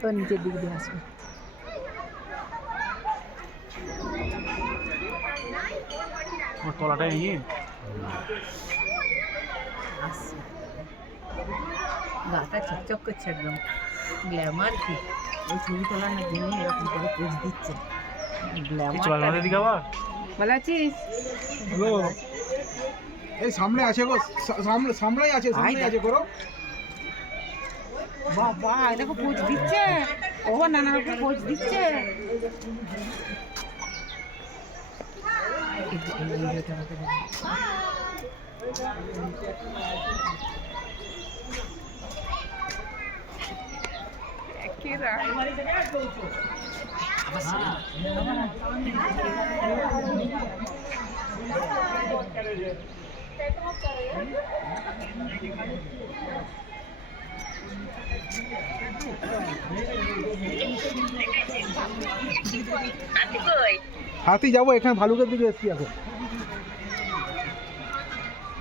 তো নিচের দিক দিয়ে আসবে। ওর তলাটাই নিয়ে আসছে, গাটা চকচক করছে একদম গ্ল্যামার। কি ওই ছবি তোলার জন্য এরকম করে পোজ দিচ্ছে গ্ল্যামার। দিকে আবার ভালো আছিস? হ্যালো, এই সামনে আছে গো, সামনেই আছে, সামনেই আছে করো। বাবা দেখো পোজ দিচ্ছে, ও নানা রকম পোজ দিচ্ছে। হাতি যাবো, এখানে ভালুকের দিকে এসছি এখন।